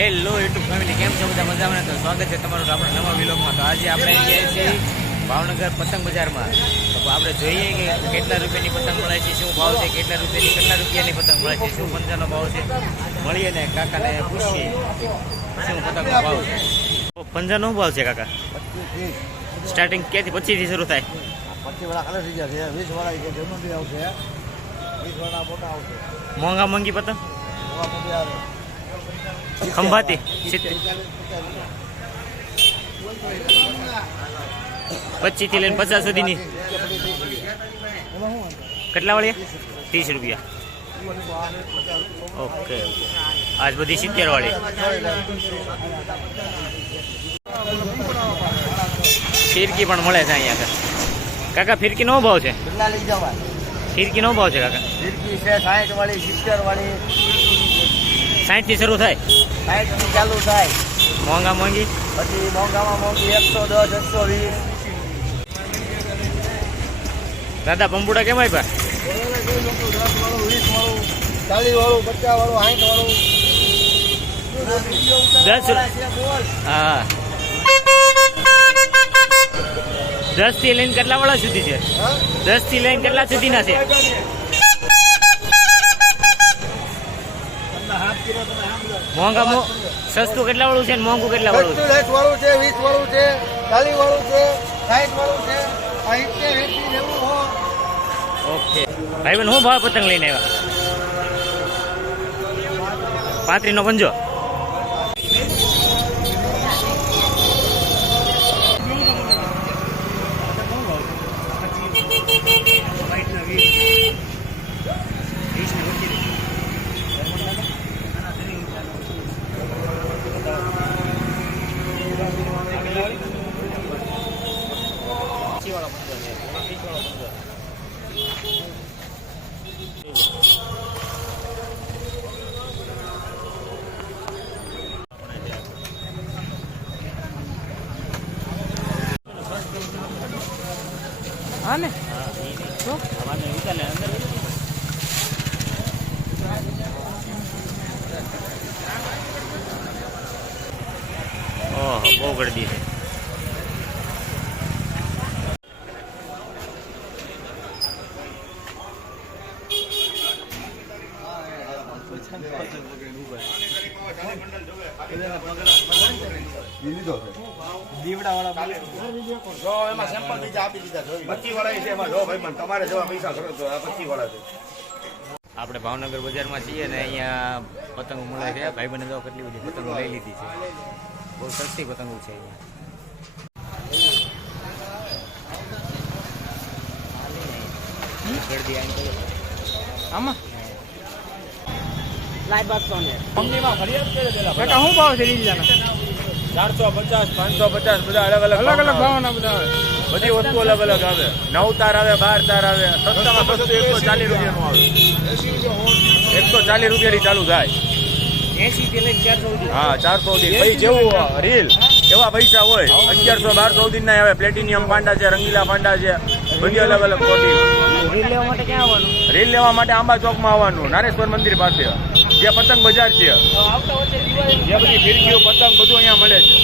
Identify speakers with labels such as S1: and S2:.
S1: Hello YouTube family કેમ છો બધા મજામાં? તો સ્વાગત છે તમારું આપણા નવા વિલોગમાં તો આજે આપણે ગયા છીએ ભાવનગર પતંગ બજારમાં. તો આપણે જોઈએ કે કેટલા રૂપિયાની પતંગ મળે છે શું ભાવ છે કેટલા રૂપિયાની કેટલા રૂપિયાની પતંગ મળે છે શું પંચાનો ભાવ છે મળીએ ને કાકાને પૂછીએ શું પતંગનો ભાવ છે. પંજાનો શું ભાવ છે કાકા? સ્ટાર્ટિંગ ક્યાંથી? પચીસથી શરૂ થાય.
S2: પચીસ વાળા ખાલી થઈ જશે વીસ વાળા આવશે વીસ વાળા મોટા આવશે.
S1: મોંઘા મોંઘી પતંગ?
S2: આવે.
S1: ખંભાતી. સિત્તેર. પચીસથી લઈને પચાસ સુધીની. કેટલા વાળી ત્રીસ રૂપિયા. ઓકે. આજ બધી સિત્તેર વાળી. ફિરકી પણ મળે છે અહીંયા આગળ. કાકા ફિરકી નો ભાવ છે? ફિરકી નો ભાવ છે કાકા?
S2: ફિરકી છે સાહીઠ વાળી સિત્તેર વાળી.
S1: સાઠથી શરૂ થાય.
S2: સાઠથી ચાલુ થાય.
S1: મોંઘા મોંઘી.
S2: પછી મોંઘામાં મોંઘી એકસો દસ એકસો વીસ.
S1: દાદા પંપુડા કેમ આવ્યા
S2: દસ વાળું વીસ વાળું ચાલીસ વાળું પચાસ વાળું સાઠ વાળું
S1: દસ હા. દસથી લઈને કેટલા વાળા સુધી છે? દસથી લઈને કેટલા સુધીના છે. મોંઘા સસ્તું કેટલા વાળું છે ને મોંઘું કેટલા વાળું છે?
S2: દસ વાળું છે વીસ વાળું છે ચાલીસ વાળું છે સાઠ વાળું છે
S1: ઓકે ભાઈ બેન હું. ભાવ પતંગ લઈને આવ્યા? પાંત્રી નો પંજો?
S2: હા ને
S1: ઓહો બહુ ગળદી છે
S2: જો એમાં સેમ્પલ બીજા આપી દીધા જોઈ પચીસ વાળા છે એમાં જો ભાઈ પણ તમારે જવા પૈસા ખરો તો આ પચીસ વાળા છે
S1: આપણે ભાવનગર બજારમાં છીએ ને અહીંયા પતંગો મળે છે. ભાઈ બને તો કેટલી બધી પતંગો લઈ લીધી છે. બહુ સસ્તી પતંગો છે અહીંયા.
S2: આમાં? લાઈવ બાકસો ને
S3: કંપનીમાં ફરિયાદ કરે પેલા
S2: બેટા શું ભાવ છે લીલાના
S3: ચારસો પચાસ પાંચસો પચાસ બધા અલગ અલગ
S2: અલગ અલગ
S3: ભાવના
S2: ભાવના બધા આવે.
S3: બધી વસ્તુ અલગ અલગ આવે. નવ તાર આવે બાર તાર આવે સસ્તામાં સસ્તું એકસો ચાલીસ રૂપિયાનું આવે. એકસો ચાલીસ રૂપિયાથી ચાલુ થાય.
S1: એસી થી લઈને ચારસો
S3: હા ચારસો સુધી. પછી જેવું રીલ એવા પૈસા હોય? અગિયારસો બારસો સુધી ના આવે. પ્લેટિનિયમ પાંડા છે રંગીલા પાંડા છે. બધી અલગ અલગ
S1: રીલ લેવા માટે ક્યાં આવવાનું?
S3: રીલ લેવા માટે આંબા ચોકમાં આવવાનું. નારેશ્વર મંદિર પાસે. જે પતંગ બજાર છે.
S1: આવતા
S3: જે બધી ફિરકીઓ પતંગ બધું અહીંયા મળે છે.